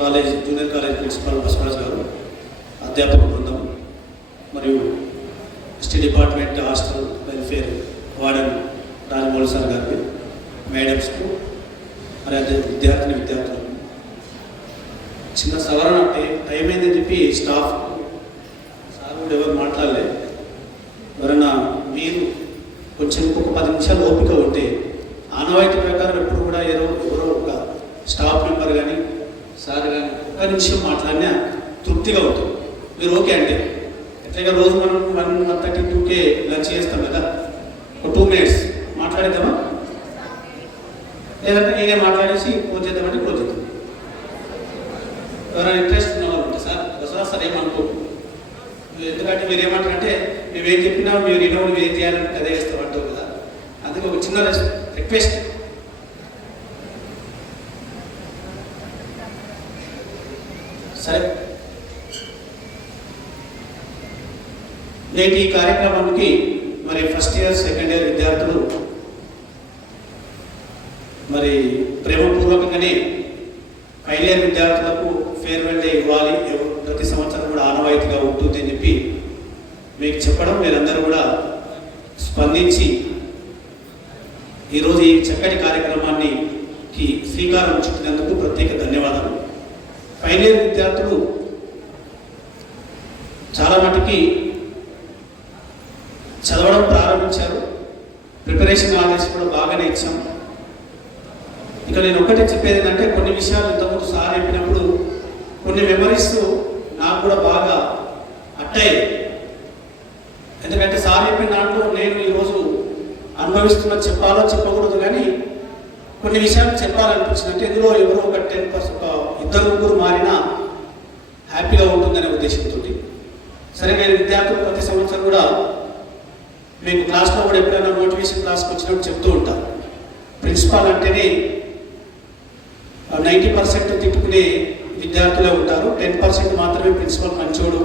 College junior college principal Basavaraj గారు, అధ్యాపక బృందం మరియు ST department hostel welfare warden Rajamouli sir గారికి, మేడమ్స్కు మరి అదే విద్యార్థులకు చిన్న సవరణ టైం అయిందని చెప్పి స్టాఫ్ సార్ కూడా ఎవరు మాట్లాడలే. ఎవరైనా మీరు కొంచెం ఇంకొక 10 నిమిషాలు ఓపిక ఉంటే ఆనవాయితీ ప్రకారం ఎప్పుడు కూడా ఎవరో ఒక స్టాఫ్ మెంబర్ కానీ సార్ కానీ 1 నిమిషం మాట్లాడినా తృప్తిగా ఉంటుంది. మీరు ఓకే అంటే ఎట్లాగా రోజు మనం 1:32కే లంచ్ చేస్తాం కదా, ఒక 2 మినిట్స్ మాట్లాడేద్దామా, లేదంటే నేనే మాట్లాడేసి క్లోజ్ చేద్దామంటే క్లోజ్ చేద్దాం. ఎవరైనా ఇంట్రెస్ట్ ఉన్న వాళ్ళు ఉంటే సార్ బసవరాజ్ సార్ ఏమనుకో, ఎందుకంటే మీరు ఏమంటారంటే మేమేం చెప్పినా మీరు ఇన్నోడు ఏం చేయాలని అదే చేస్తాం అంటావు కదా, అందుకే ఒక చిన్న రిక్వెస్ట్. సరే, నేటి ఈ కార్యక్రమానికి మరి ఫస్ట్ ఇయర్ సెకండ్ ఇయర్ విద్యార్థులు మరి ప్రేమపూర్వకంగానే ఫైనల్ ఇయర్ విద్యార్థులకు ఫేర్వెల్ డే ఇవ్వాలి, ప్రతి సంవత్సరం కూడా ఆనవాయితీగా ఉంటుంది అని చెప్పి మీకు చెప్పడం, మీరందరూ కూడా స్పందించి ఈరోజు ఈ చక్కటి కార్యక్రమానికి శ్రీకారం చుట్టినందుకు ప్రత్యేక ధన్యవాదాలు. ఫైనల్ ఇయర్ విద్యార్థులు చాలా మటుకి చదవడం ప్రారంభించారు, ప్రిపరేషన్ ఆదేశం కూడా బాగానే ఇచ్చాం. ఇక నేను ఒక్కటే చెప్పేది ఏంటంటే కొన్ని విషయాలు ఇంతకుముందు సార్ చెప్పినప్పుడు కొన్ని మెమరీస్ నాకు కూడా బాగా అట్టాయి. ఎందుకంటే సార్ చెప్పిన దాంట్లో నేను ఈరోజు అనుభవిస్తున్న చెప్పాలో చెప్పకూడదు, కానీ కొన్ని విషయాలు చెప్పాలనిపించింది. అంటే ఇందులో ఎవరో ఒక 10% 2-3 మారినా హ్యాపీగా ఉంటుందనే ఉద్దేశంతో సరే నేను విద్యార్థులు ప్రతి సంవత్సరం కూడా మీకు క్లాస్లో కూడా ఎప్పుడైనా మోటివేషన్ క్లాస్కి వచ్చినప్పుడు చెప్తూ ఉంటాను, ప్రిన్సిపాల్ అంటేనే 90% తిట్టుకునే విద్యార్థులే ఉంటారు, 10% మాత్రమే ప్రిన్సిపల్ మంచోడు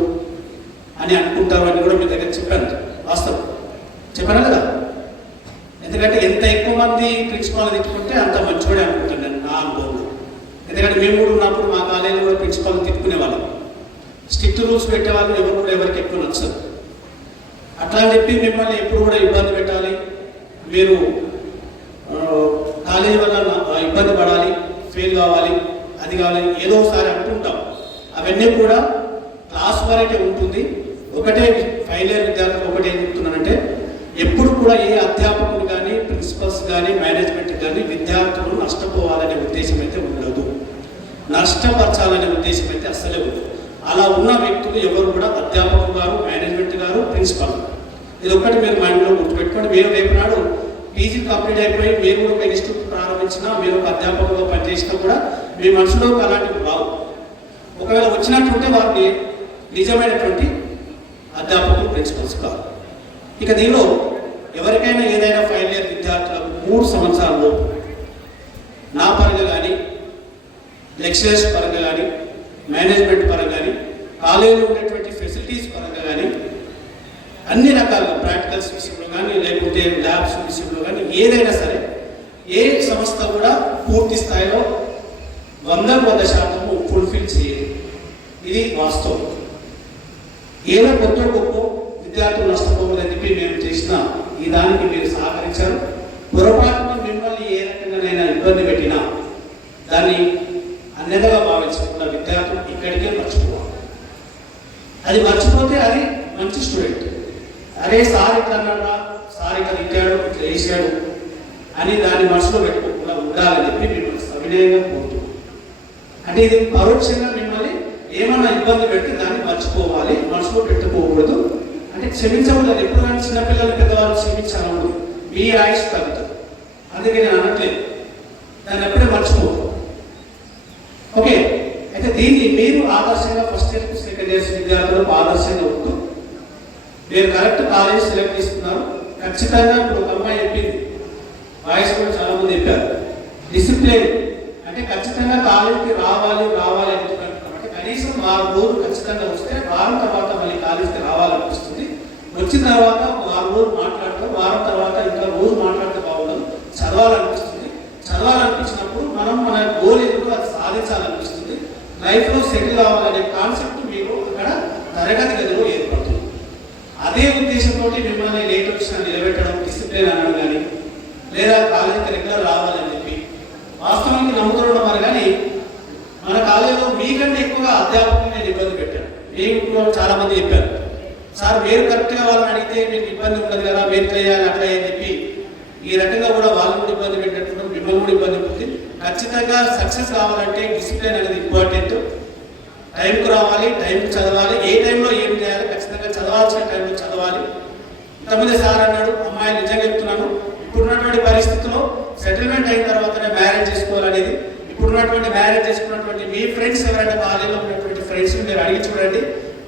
అని అనుకుంటారు అని కూడా మీ దగ్గర చెప్పాను. వాస్తవం చెప్పాను కదా, ఎందుకంటే ఎంత ఎక్కువ మంది ప్రిన్సిపాల్ తిట్టుకుంటే అంత మంచోడే అనుకుంటాను నేను నా అనుభవంలో. ఎందుకంటే మేము కూడా ఉన్నప్పుడు మా కాలేజీలో కూడా ప్రిన్సిపాల్ తిట్టుకునే వాళ్ళం, స్ట్రిక్ట్ రూల్స్ పెట్టేవాళ్ళు ఎవరు కూడా ఎవరికి ఎక్కువ నచ్చదు. అట్లా చెప్పి మిమ్మల్ని ఎప్పుడు కూడా ఇబ్బంది పెట్టాలి, మీరు కాలేజీ వల్ల ఇబ్బంది పడాలి, ఫెయిల్ కావాలి, అది కావాలి ఏదో ఒకసారి అంటుంటాం. అవన్నీ కూడా క్లాస్ వరకే ఉంటుంది. ఒకటే ఫైనల్ ఇయర్ విద్యార్థులు ఒకటే ఏం చెప్తున్నానంటే ఎప్పుడు కూడా ఏ అధ్యాపకులు కానీ ప్రిన్సిపల్స్ కానీ మేనేజ్మెంట్ కానీ విద్యార్థులు నష్టపోవాలనే ఉద్దేశం అయితే ఉండదు, నష్టపరచాలనే ఉద్దేశం అయితే అస్సలే ఉండదు. అలా ఉన్న వ్యక్తులు ఎవరు కూడా అధ్యాపకులు గారు, మేనేజ్మెంట్ గారు, ప్రిన్సిపల్, ఇది ఒక్కటి మీరు మైండ్లో గుర్తుపెట్టుకోండి. మీరు రేపు నాడు పీజీ కంప్లీట్ అయిపోయి మీరు కూడా ఒక ఇన్స్టిట్యూట్ ప్రారంభించినా, మీరు ఒక అధ్యాపకులుగా పనిచేసినా కూడా మీ మనసులో అలాంటివి రావు. ఒకవేళ వచ్చినట్టుంటే వారిని నిజమైనటువంటి అధ్యాపకులు, ప్రిన్సిపల్స్ కాదు. ఇక దీనిలో ఎవరికైనా ఏదైనా ఫైనల్ ఇయర్ విద్యార్థులకు 3 సంవత్సరాల్లో నా పరంగా కానీ, లెక్చరర్స్ పరంగా కానీ, మేనేజ్మెంట్ పరంగా కానీ, కాలేజీలో ఉండేటువంటి ఫెసిలిటీస్ పరంగా కానీ, అన్ని రకాలుగా ప్రాక్టికల్స్ విషయంలో కానీ, లేకుంటే ల్యాబ్స్ విషయంలో కానీ ఏదైనా సరే ఏ సంస్థ కూడా పూర్తి స్థాయిలో 100% ఫుల్ఫిల్ చేయదు. ఇది వాస్తవం. ఏదో కొత్త గొప్ప విద్యార్థులు నష్టపోవాలని చెప్పి మేము చేసిన ఈ దానికి మీరు సహకరించారు. పొరపాటున మిమ్మల్ని ఏ రకంగానైనా ఇబ్బంది పెట్టినా దాన్ని అన్యతగా భావించకుండా విద్యార్థులు ఇక్కడికే మర్చిపోవాలి. అది మర్చిపోతే అది మంచి స్టూడెంట్. అరే సార్ ఇట్లా అన్నాడా, సార్ ఇట్లా తిట్టాడు, ఇట్లా వేసాడు అని దాన్ని మనసులో పెట్టుకోకుండా ఉండాలని చెప్పి మిమ్మల్ని సవినయంగా కోరుతున్నాం. అంటే ఇది పరోక్షంగా మిమ్మల్ని ఏమన్నా ఇబ్బంది పెట్టి దాన్ని మర్చిపోవాలి, మనసులో పెట్టుకోకూడదు. అంటే క్షమించకూడదు. ఎప్పుడు కానీ చిన్నపిల్లలు పెద్దవాళ్ళు క్షమించాలన్నది మీ ఆయుష్ తగ్గుతుంది. అందుకే నేను అనట్లేదు, దాన్ని ఎప్పుడే మర్చిపోకూడదు. ఓకే, అయితే దీన్ని మీరు ఆదర్శంగా ఫస్ట్ ఇయర్ సెకండ్ ఇయర్స్ విద్యార్థులకు ఆదర్శంగా ఉంటూ మీరు కరెక్ట్ కాలేజ్ సెలెక్ట్ చేసుకున్నారు. ఖచ్చితంగా ఇప్పుడు ఒక అమ్మాయి చెప్పింది, వాయిస్ కూడా చాలా మంది చెప్పారు, డిసిప్లిన్ అంటే ఖచ్చితంగా కాలేజీకి రావాలి అనుకుంటున్నాం. అంటే కనీసం 6 రోజులు ఖచ్చితంగా వస్తే వారం తర్వాత మళ్ళీ కాలేజీకి రావాలనిపిస్తుంది. వచ్చిన తర్వాత 6 రోజులు మాట్లాడతారు, వారం తర్వాత ఇంకా రోజు మాట్లాడితే బాగుండదు, చదవాలనిపిస్తుంది. చదవాలనిపించినప్పుడు మనం మన గోల్ ఏదో అది సాధించాలనిపిస్తుంది. లైఫ్లో సెటిల్ కావాలనే కాన్సెప్ట్ మీకు అక్కడ తరగతి గదిలో ఏర్పడుతుంది. అదే ఉద్దేశంతో మిమ్మల్ని లేట్ వచ్చిన నిలబెట్టడం, డిసిప్లిన్ అనడం కానీ, లేదా కాలేజీకి రెగ్యులర్ రావాలని చెప్పి వాస్తవానికి నమ్ముతుండడం మరి. కానీ మన కాలేజీలో మీకంటే ఎక్కువగా అధ్యాపకులు నేను ఇబ్బంది పెట్టాను. మీకు చాలా మంది చెప్పారు, సార్ మీరు కరెక్ట్గా వాళ్ళని అడిగితే మీకు ఇబ్బంది ఉండదు కదా, మీరు చేయాలి అట్లా అని చెప్పి ఈ రకంగా కూడా వాళ్ళు కూడా ఇబ్బంది పెట్టేట్టున్నారు, మిమ్మల్ని కూడా ఇబ్బంది పెడుతుంది. ఖచ్చితంగా సక్సెస్ కావాలంటే డిసిప్లిన్ అనేది ఇంపార్టెంట్. టైంకు రావాలి, టైంకి చదవాలి, ఏ టైంలో ఏం చేయాలి, ఖచ్చితంగా చదవాల్సిన టైంలో చదవాలి. ఇంతమంది సార్ అన్నాడు, అమ్మాయి నిజంగా చెప్తున్నాను, ఇప్పుడున్నటువంటి పరిస్థితుల్లో సెటిల్మెంట్ అయిన తర్వాతనే మ్యారేజ్ చేసుకోవాలనేది. ఇప్పుడున్నటువంటి మ్యారేజ్ చేసుకున్నటువంటి మీ ఫ్రెండ్స్ ఎవరైనా కాలేజీలో ఉన్నటువంటి ఫ్రెండ్స్ మీరు అడిగి చూడండి,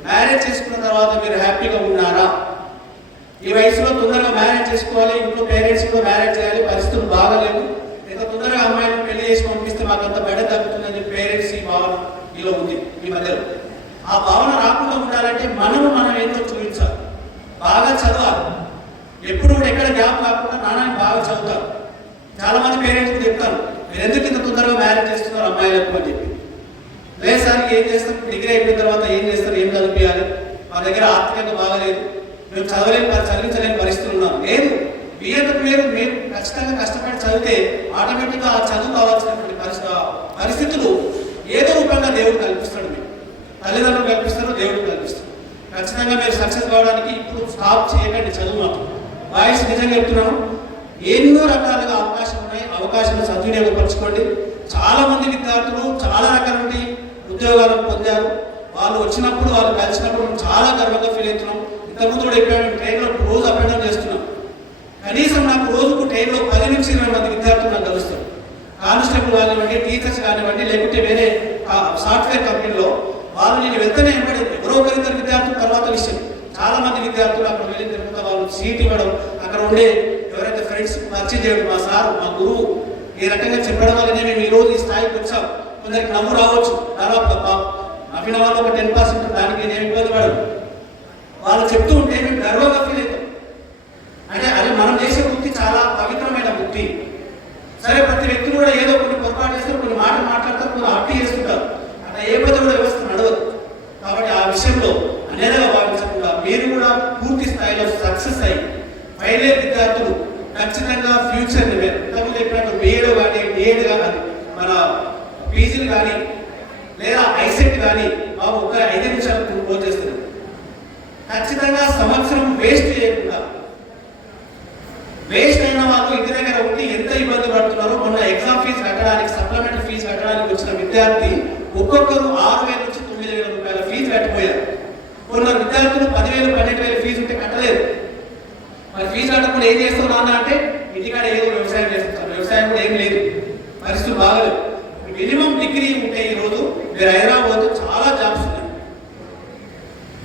మ్యారేజ్ చేసుకున్న తర్వాత మీరు హ్యాపీగా ఉన్నారా? ఈ వయసులో తొందరగా మ్యారేజ్ చేసుకోవాలి, ఇంట్లో పేరెంట్స్ కూడా మ్యారేజ్ చేయాలి, పరిస్థితులు బాగాలేవు, ఇంకా తొందరగా అమ్మాయిని పెళ్లి చేసి పంపిస్తే మాకు అంత బయట తగ్గుతుందని పేరెంట్స్ ఈ భావన ఇలా ఉంది ఈ మధ్యలో. ఆ భావన రాకుండా ఉండాలంటే మనం ఏంటో చూపించాలి, బాగా చదవాలి. ఎప్పుడు కూడా ఎక్కడ గ్యాప్ కాకుండా నాన్నని బాగా చదువుతారు. చాలా మంది పేరెంట్స్ చెప్తారు, మీరు ఎందుకు ఇంత తొందరగా మ్యారేజ్ చేస్తున్నారు అమ్మాయిలకు అని చెప్పి. లేదు సార్ ఏం చేస్తాం, డిగ్రీ అయిపోయిన తర్వాత ఏం చేస్తారు, ఏం చదివించాలి, మా దగ్గర ఆర్థికంగా బాగాలేదు, మేము చదివించలేని పరిస్థితులు ఉన్నాం. లేదు, మీరు ఖచ్చితంగా కష్టపడి చదివితే ఆటోమేటిక్గా ఆ చదువు కావాల్సినటువంటి పరిస్థితులు ఏదో రూపంగా దేవుడు కల్పిస్తాడు. మీరు తల్లిదండ్రులు కల్పిస్తారు, దేవుడు కల్పిస్తాడు. ఖచ్చితంగా మీరు సక్సెస్ కావడానికి ఇప్పుడు స్టాప్ చేయకండి చదువు. మాకు వాయిస్ నిజంగా చెప్తున్నాను, ఎన్నో రకాలుగా అవకాశం ఉన్నాయి, అవకాశాలు సద్వినియోగపరచుకోండి. చాలా మంది విద్యార్థులు చాలా రకాల ఉద్యోగాలు పొందారు. వాళ్ళు వచ్చినప్పుడు వాళ్ళు కలిసినప్పుడు చాలా గర్వంగా ఫీల్ అవుతున్నాం. ఇంతకుముందు కూడా ఎప్పుడైనా ట్రైన్లో రోజు అప్ అండ్ డౌన్ చేస్తున్నాం. కనీసం నాకు రోజుకు ట్రైన్లో 10 నుంచి 20 మంది విద్యార్థులు నాకు కలుస్తారు. కానిస్టేబుల్ కానివ్వండి, టీచర్స్ కానివ్వండి, లేకుంటే వేరే సాఫ్ట్వేర్ కంపెనీలో వాళ్ళు నేను వెళ్తూనే ఎవరో ఒకరిద్దరు విద్యార్థులు తర్వాత విషయం. చాలా మంది విద్యార్థులు అక్కడ వెళ్ళిన తర్వాత వాళ్ళు సీట్ ఇవ్వడం, అక్కడ ఉండే ఎవరైతే ఫ్రెండ్స్ పరిచయం చేయడం, మా సార్ మా గురువు ఈ రకంగా చెప్పడం వల్లనే మేము ఈరోజు ఈ స్థాయికి వచ్చాం. కొందరికి నమ్ము రావచ్చు, తర్వాత నవ్విన వాళ్ళు ఒక 10%, దానికి నేను ఇబ్బంది పడను. వాళ్ళు చెప్తూ ఉంటే మేము గర్వంగా ఫీల్ అవుతాం. అంటే అది మనం చేసే వృత్తి చాలా పవిత్రమైన వృత్తి. సరే, ప్రతి వ్యక్తులు కూడా ఏదో కొన్ని పొరపాటు చేస్తారు, కొన్ని మాటలు మాట్లాడతారు, కొన్ని అప్పి చేస్తుంటారు. అట్లా ఏ పద్ధతి కూడా వ్యవస్థ నడవదు. కాబట్టి ఆ విషయంలో అనేదిగా భావించకుండా మీరు కూడా పూర్తి స్థాయిలో సక్సెస్ అయ్యి ఫైనల్ ఇయర్ విద్యార్థులు ఖచ్చితంగా ఫ్యూచర్ని ఇంతకుముందు చెప్పినట్టు బిఏడ్ కానీ, డిఎడ్ కానీ, మన పీజీలు కానీ, లేదా ఐసెట్ కానీ బాబు ఒక 5 నిమిషాలు క్లోజ్ చేస్తున్నారు. ఖచ్చితంగా సంవత్సరం వేస్ట్ చేయకుండా, వేస్ట్ అయిన వాళ్ళు ఇంటి దగ్గర ఉండి ఎంత ఇబ్బంది పడుతున్నారో. మొన్న ఎగ్జామ్ ఫీజు కట్టడానికి, సప్లిమెంటరీ ఫీజు కట్టడానికి వచ్చిన విద్యార్థి ఒక్కొక్కరు 6,000 నుంచి 9,000 రూపాయల ఫీజు కట్టిపోయారు. కొందరు విద్యార్థులు 10,000, 12,000 ఫీజు ఉంటే కట్టలేదు. మరి ఫీజు కట్టకుండా ఏం చేస్తావు నాన్న అంటే, ఇంటికాడ ఏదో వ్యవసాయం చేస్తుంటారు. వ్యవసాయం కూడా ఏం లేదు, పరిస్థితులు బాగలేదు. మినిమం డిగ్రీ ఉంటే ఈరోజు మీరు హైదరాబాద్ చాలా జాబ్స్ ఉన్నాయి.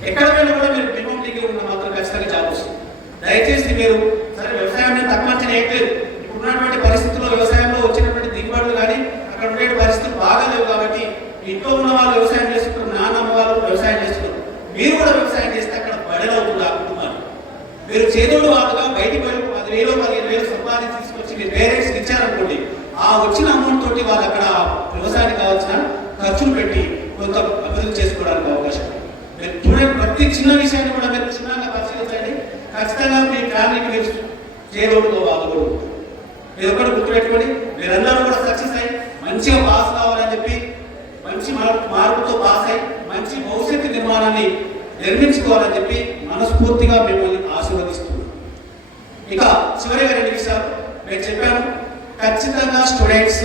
ఎక్కడ వెళ్ళి కూడా మీరు మినిమం డిగ్రీ ఉన్న మాత్రం ఖచ్చితంగా జాబ్ వస్తుంది. దయచేసి మీరు సరే వ్యవసాయాన్ని తక్కువ అంచనా వేయట్లేదు. ఇప్పుడున్నటువంటి పరిస్థితుల్లో వ్యవసాయంలో వచ్చినటువంటి దిగుబడులు కానీ అక్కడ ఉండే పరిస్థితులు బాగాలేవు. కాబట్టి ఇంట్లో ఉన్న వాళ్ళు వ్యవసాయం చేస్తున్నారు, నాన్నమ్మ వాళ్ళు వ్యవసాయం చేస్తున్నారు. మీరు కూడా వ్యవసాయం చేస్తే అక్కడ బడలవుతుంది ఆ కుటుంబాన్ని. మీరు చేతులు వాళ్ళుగా బయటికి వెళ్ళి 10,000, 15,000 సంపాదించి తీసుకొచ్చి మీరు పేరెంట్స్కి ఇచ్చారనుకోండి, ఆ వచ్చిన అమౌంట్ తోటి వాళ్ళు అక్కడ వ్యవసాయానికి కావాల్సిన ఖర్చులు పెట్టి కొంత అభివృద్ధి చేసుకోవడానికి అవకాశం. మీరు చూడండి, ప్రతి చిన్న విషయాన్ని కూడా మీరు చిన్నగా పరిశీలించండి. ఖచ్చితంగా మీ ఫ్యామిలీకి మీరు చేయకూడదు వాళ్ళు. మీరు ఒకటి గుర్తుపెట్టుకోండి, మీరందరూ కూడా సక్సెస్ అయ్యి మంచిగా పాస్ కావాలని చెప్పి, మంచి మార్పుతో పాస్ అయ్యి మంచి భవిష్యత్తు నిర్మాణాన్ని నిర్మించుకోవాలని చెప్పి మనస్ఫూర్తిగా మిమ్మల్ని ఆశీర్వదిస్తున్నాను. ఇక చివరిగా 2 విషయాలు నేను చెప్పాను. ఖచ్చితంగా స్టూడెంట్స్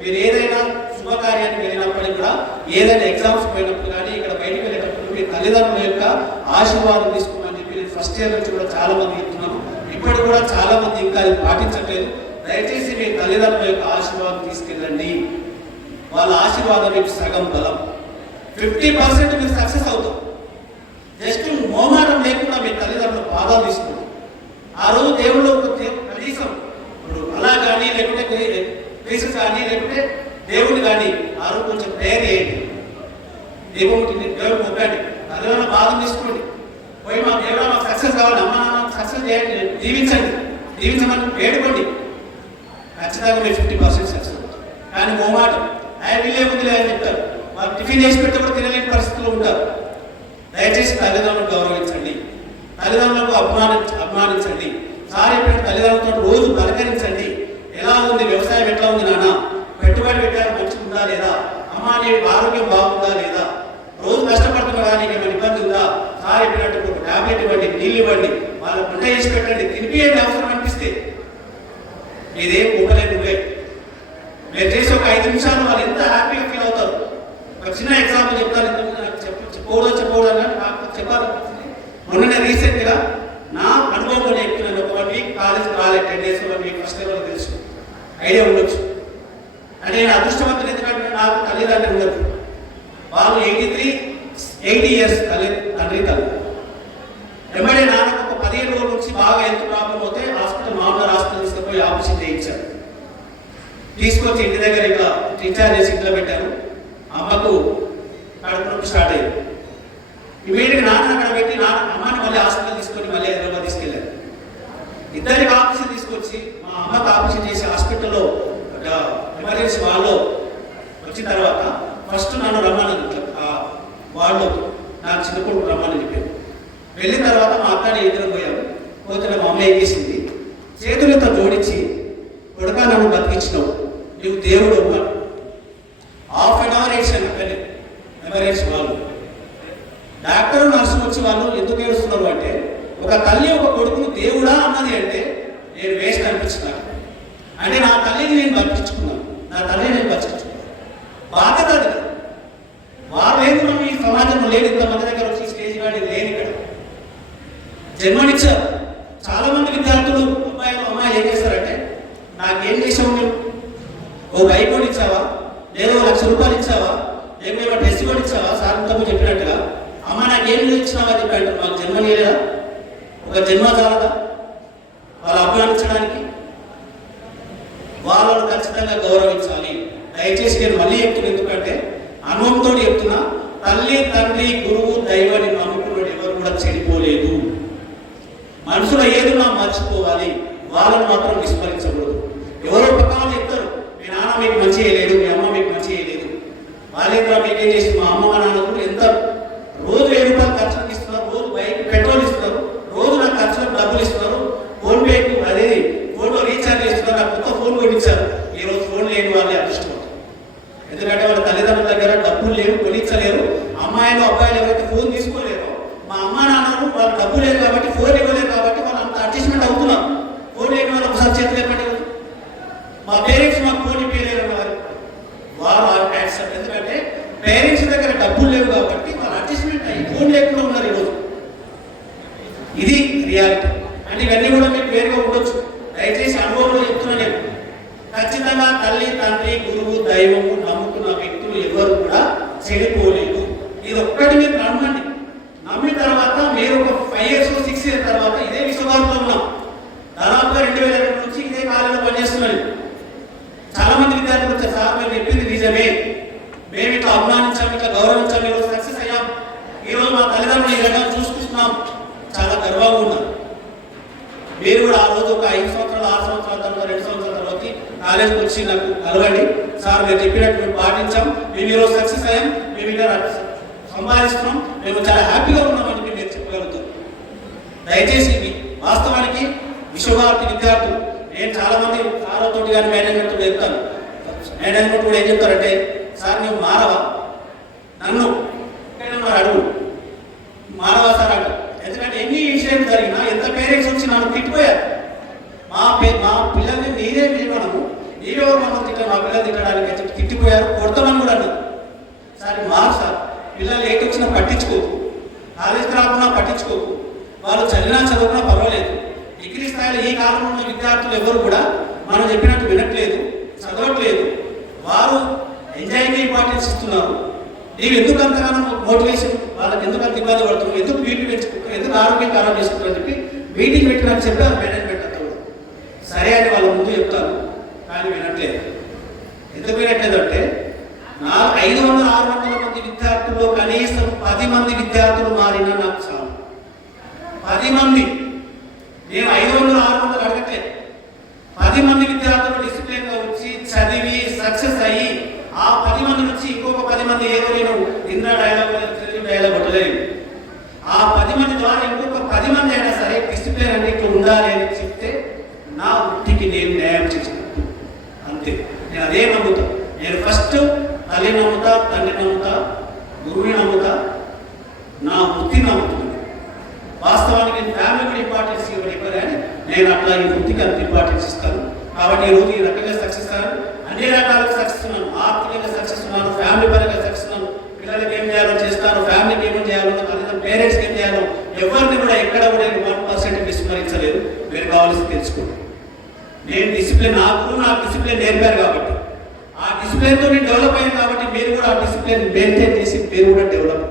మీరు ఏదైనా శుభకార్యానికి వెళ్ళినప్పటికీ కూడా, ఏదైనా ఎగ్జామ్స్ పోయినప్పుడు కానీ, ఇక్కడ బయటకు వెళ్ళేటప్పుడు మీ తల్లిదండ్రుల యొక్క ఆశీర్వాదం తీసుకోమని చెప్పి నేను ఫస్ట్ ఇయర్ నుంచి కూడా చాలా మంది చెప్తున్నాను. ఇప్పుడు కూడా చాలా మంది ఇంకా అది పాటించట్లేదు. దయచేసి మీ తల్లిదండ్రుల యొక్క ఆశీర్వాదం తీసుకెళ్ళండి. వాళ్ళ ఆశీర్వాదం మీకు సగం బలం. 50% మీరు సక్సెస్ అవుతాం. జస్ట్ మోమాటం లేకుండా మీ తల్లిదండ్రుల పాదాలు తీసుకోండి. ఆ రోజు దేవుళ్ళు కనీసం ఇప్పుడు అలా కానీ, లేకుంటే క్రీస్తు కానీ, లేకుంటే దేవుడు కానీ ఆ రోజు కొంచెం ప్రేయర్ చేయండి. దేవుడు మొక్కండి, తల్లిదండ్రుల పాదం తీసుకోండి. పోయి మా దేవుడు మాకు సక్సెస్ కావాలి, అమ్మ నాన్న సక్సెస్ చేయండి, జీవించమని వేడుకోండి. ఖచ్చితంగా మీరు 50% సక్సెస్ అవుతారు. కానీ మోమాటం వీళ్ళే ముందు అని చెప్తారు. మా టిఫిన్ చేసి పెడితే కూడా తినలేని పరిస్థితుల్లో ఉంటారు. దయచేసి తల్లిదండ్రులను గౌరవించండి, తల్లిదండ్రులకు అభిమానించండి. సార్ చెప్పిన తల్లిదండ్రులతో రోజు పలకరించండి. ఎలా ఉంది వ్యవసాయం, ఎట్లా ఉంది నాన్న, పెట్టుబడి పెట్టారు మంచిగా ఉందా లేదా, అమ్మ నీ ఆరోగ్యం బాగుందా లేదా, రోజు కష్టపడుతున్నా నీకు ఏమైనా ఇబ్బంది ఉందా, సార్ చెప్పినట్టు ఒక టాబ్లెట్ ఇవ్వండి, నీళ్ళు ఇవ్వండి, వాళ్ళ వంట చేసి పెట్టండి, తినిపియండి అవసరం అనిపిస్తే. ఇదేం ఊపలేకుండే మీరు చేసి ఒక 5 నిమిషాలు వాళ్ళు ఎంత హ్యాపీగా ఫీల్ అవుతారు. ఒక చిన్న ఎగ్జాంపుల్ చెప్తాను, చెప్పకూడదు నాకు చెప్పాలనిపిస్తుంది. మొన్ననే రీసెంట్గా నా అనుభవంలో చెప్తున్నాను. ఒక 1 వీక్ కాలేజ్ రాలేదు, 10 days 1 వీక్ ఫస్ట్ లెవెల్ తెలుసు, ఐడియా ఉండొచ్చు. అంటే నేను అదృష్టవంతులు ఎందుకంటే నాకు తల్లిదండ్రులు ఉండదు. వాళ్ళు 80 years తండ్రి తల్లి. వెంబడే నాన్నకు ఒక 15 రోజుల నుంచి బాగా హెల్త్ ప్రాబ్లం అవుతే మామూలు హాస్పిటల్ తీసుకుపోయి ఆపరేషన్ చేయించారు. తీసుకొచ్చి ఇంటి దగ్గర ఇలా రీఛార్జ్ చేసి ఇంట్లో పెట్టారు. అమ్మకు కడుపు నొప్పి స్టార్ట్ అయ్యింది. ఇమీడియట్గా నాన్న అక్కడ పెట్టి అమ్మని మళ్ళీ హాస్పిటల్ తీసుకొని మళ్ళీ హైదరాబాద్ తీసుకెళ్ళారు. ఇద్దరికి ఆపరేషన్ తీసుకొచ్చి మా అమ్మకు ఆపరేషన్ చేసి హాస్పిటల్లో ఎమర్జెన్సీ వాళ్ళు వచ్చిన తర్వాత ఫస్ట్ నన్ను రమ్మని వాళ్ళు నాకు చిన్న కొడుకు రమ్మని చెప్పారు. వెళ్ళిన తర్వాత మా అక్కని ఇద్దరు పోయాము. పోతే మా అమ్మ ఏం చేసింది, చేతులతో జోడించి కొడుకా నన్ను బతికించినావు, నువ్వు దేవుడు అన్నారు. హాఫ్ అన్ అవర్ వేసాను అక్కడే ఎమర్జెన్సీ వాళ్ళు. డాక్టర్ నర్సు వచ్చి వాళ్ళు ఎందుకు ఏడుస్తున్నారు అంటే, ఒక తల్లి ఒక కొడుకును దేవుడా అన్నది అంటే నేను వేస్ట్ అనిపించినాను. అంటే నా తల్లిని నేను బతికించుకున్నాను, నా తల్లిని నేను బతికించుకున్నాను. బాధ్యత అది. వారు లేదు మనం ఈ సమాజంలో లేని ఇంతమంది దగ్గర వచ్చి స్టేజ్ గాడి లేని ఇక్కడ జన్మనిచ్చారు. చాలా మంది విద్యార్థులు అమ్మాయిలు ఏం చేస్తారంటే, నాకేం చేసావు నువ్వు, ఓ బైక్ కొని ఇచ్చావా, లేదా 1 లక్ష రూపాయలు ఇచ్చావా, లేకపోతే డ్రెస్ కొని ఇచ్చావా, సార్ తప్పు చెప్పినట్టుగా అమ్మ నాకేం ఇచ్చినావా చెప్పాడు. మాకు జన్మ లేదా, ఒక జన్మ చాలదా వాళ్ళు అభిమానించడానికి? వాళ్ళను ఖచ్చితంగా గౌరవించాలి. దయచేసి నేను మళ్ళీ చెప్తున్నా, ఎందుకంటే అనుభవంతో చెప్తున్నా. తల్లి తండ్రి గురువు దైవాన్ని నమ్ముకున్నాడు ఎవరు కూడా చెడిపోలేదు. మనసులో ఏదున్నా మర్చిపోవాలి, వాళ్ళని మాత్రం విస్మరించకూడదు. ఎవరో పక్క వాళ్ళు చెప్తారు, మీ నాన్న మీకు మంచి చేయలేడు, మీ అమ్మ మీకు మంచి చేయలేదు, వాళ్ళేంద్రా మీకేం చేసి. మా అమ్మ మా నాన్న కూడా ఎంత రోజు 7 రూపాయలు ఖర్చులకు ఇస్తున్నారు, రోజు బైక్ పెట్రోల్ ఇస్తున్నారు, రోజు నాకు ఖర్చులకు డబ్బులు ఇస్తున్నారు, ఫోన్పేకు అదే ఫోన్లో రీఛార్జ్ చేస్తున్నారు, నాకు కొత్త ఫోన్ కొనిచ్చారు. ఈరోజు ఫోన్ లేని వాళ్ళే అదృష్టం. ఎందుకంటే వాళ్ళ తల్లిదండ్రుల దగ్గర డబ్బులు లేవు, కొనిచ్చలేరు. అమ్మాయిలు అబ్బాయిలు ఎవరైతే ఫోన్ తీసుకోలేరో, మా అమ్మ నాన్నలు వాళ్ళు డబ్బు లేదు కాబట్టి ఫోన్ ఇవ్వలేరు కాబట్టి వాళ్ళు అంత అడ్జస్ట్మెంట్ అవుతున్నారు. ఫోన్ లేని వాళ్ళు ఒకసారి చేతులు ఇవ్వండి. మా పేరెంట్స్ మాకు ఫోన్ ఇవ్వలేరు అన్నారు, వారు యాక్సెప్ట్. ఎందుకంటే పేరెంట్స్ దగ్గర డబ్బులు లేవు కాబట్టి వాళ్ళు అడ్జస్ట్మెంట్ అయ్యి ఫోన్ లేకుండా ఉన్నారు ఈరోజు. ఇది రియాలిటీ. అంటే ఇవన్నీ కూడా మీకు వేరుగా ఉండొచ్చు. దయచేసి అనుభవంలో చెప్తున్నా నేను. ఖచ్చితంగా తల్లి తండ్రి గురువు దైవము నమ్ముకున్న వ్యక్తులు ఎవరు కూడా చెడిపోలేదు. ఇది ఒక్కటి మీరు నమ్మండి. నమ్మిన తర్వాత మీరు ఒక 5 years 6 years తర్వాత ఇదే విశ్వభారతిలో ఉన్నాం. దాదాపుగా 2002 నుంచి ఇదే కాలంలో పనిచేస్తున్నాను. చాలా మంది విద్యార్థులు వచ్చారు, సార్ మేము చెప్పింది నిజమే, మేము ఇట్లా అభిమానించాం, ఇట్లా గౌరవించాం, ఈరోజు సక్సెస్ అయ్యాం, ఈరోజు మా తల్లిదండ్రులు ఈ విధంగా చూసుకుంటున్నాం, చాలా గర్వంగా ఉన్నారు. మీరు కూడా ఆ రోజు ఒక 5 సంవత్సరాలు 6 సంవత్సరాల తర్వాత 2 సంవత్సరాల తర్వాత కాలేజ్కి వచ్చి నాకు కలవండి, సార్ మీరు చెప్పినట్టు మేము పాటించాం, మేము ఈరోజు సక్సెస్ అయ్యాం, మేము ఇలా సంపాదిస్తున్నాం, మేము చాలా హ్యాపీగా ఉన్నామని మీరు చెప్పగలుగుతారు. దయచేసి వాస్తవానికి విశ్వభారతి విద్యార్థులు, నేను చాలా మంది సార్లతో కానీ మేనేజ్మెంట్ చెప్తాను. మేనేజ్మెంట్ కూడా ఏం చెప్తారంటే, సార్ నువ్వు మారవా, నన్ను అడుగు మారవా సార్ అంట. ఎందుకంటే ఎన్ని విషయాలు జరిగినా ఎంత పేరెంట్స్ వచ్చి నన్ను తిట్టిపోయారు. మా పిల్లల్ని నీరే మనము నీరెవరు మనం తిట్టారు, మా పిల్లలు తిట్టడానికి అని చెప్పి తిట్టిపోయారు, కొడతామని కూడా అన్నారు. సార్ మారు సార్, పిల్లలు ఏటి వచ్చినా పట్టించుకోకు, కాలేజీకి రాకుండా పట్టించుకోకు, వాళ్ళు చదివినా చదువుకున్నా పర్వాలేదు. డిగ్రీ స్థాయిలో ఈ కాలంలో ఉన్న విద్యార్థులు ఎవరు కూడా మనం చెప్పినట్టు వినట్లేదు, చదవట్లేదు, వారు ఎంజాయ్కి ఇంపార్టెన్స్ ఇస్తున్నారు. నీవు ఎందుకు అంతగానో మోటివేషన్, వాళ్ళకి ఎందుకు అంత ఇబ్బంది పడుతున్నావు, ఎందుకు బీపీ పెంచుకుంటావు, ఎందుకు ఆరోగ్యం ఖరాబ్ చేసుకుంటావు అని చెప్పి మీటింగ్ పెట్టినట్టు చెప్పారు మేనేజ్మెంట్ అంతా కూడా. సరే అని వాళ్ళ ముందు చెప్తారు, కానీ వినట్లేదు. ఎందుకు వినట్లేదు అంటే 500-600 మంది విద్యార్థుల్లో కనీసం 10 మంది విద్యార్థులు మారినా నాకు చాలు. 10 మంది, నేను 500-600 అడగట్లేదు. 10 మంది విద్యార్థులు డిసిప్లిన్గా వచ్చి చదివి సక్సెస్ అయ్యి ఆ 10 మంది నుంచి ఇంకొక 10 మంది ఏదో నేను ఇంద్ర డైలాగ్ డైలాగ్ కొట్టలేదు. ఆ 10 మంది ద్వారా ఇంకొక 10 మంది అయినా సరే డిసిప్లిన్ అంటే ఇట్లా ఉండాలి అని చెప్తే నా వృత్తికి నేను న్యాయం చేసినట్టు అంతే. నేను అదే నమ్ముతా. నేను ఫస్ట్ తల్లి నమ్ముతా, తండ్రి నమ్ముతా, గురువుని నమ్ముతా, నా వృత్తిని నమ్ముతున్నాను. వాస్తవానికి నేను ఫ్యామిలీ కూడా ఇంపార్టెన్స్ ఇవ్వరు కానీ నేను అట్లా ఈ వృత్తికి అంత ఇంపార్టెన్స్ ఇస్తాను. కాబట్టి ఈరోజు ఈ రకంగా సక్సెస్ అయ్యాను. అన్ని రకాలుగా సక్సెస్ ఉన్నాను. ఆర్థికంగా సక్సెస్ ఉన్నాను, ఫ్యామిలీ పరంగా సక్సెస్ ఉన్నాను. పిల్లలకి ఏం చేయాలో చేస్తాను, ఫ్యామిలీకి ఏమేం చేయాలో, తల్లిదండ్రులు పేరెంట్స్కి ఏం చేయాలో ఎవరిని కూడా ఎక్కడ కూడా 1% విస్మరించలేదు. మీరు కావాల్సి తెలుసుకోండి. నేను డిసిప్లిన్, నాకు డిసిప్లిన్ నేర్పారు కాబట్టి, ఆ డిసిప్లిన్తో నేను డెవలప్ అయ్యాను కాబట్టి మీరు కూడా ఆ డిసిప్లిన్ మెయింటైన్ చేసి మీరు కూడా డెవలప్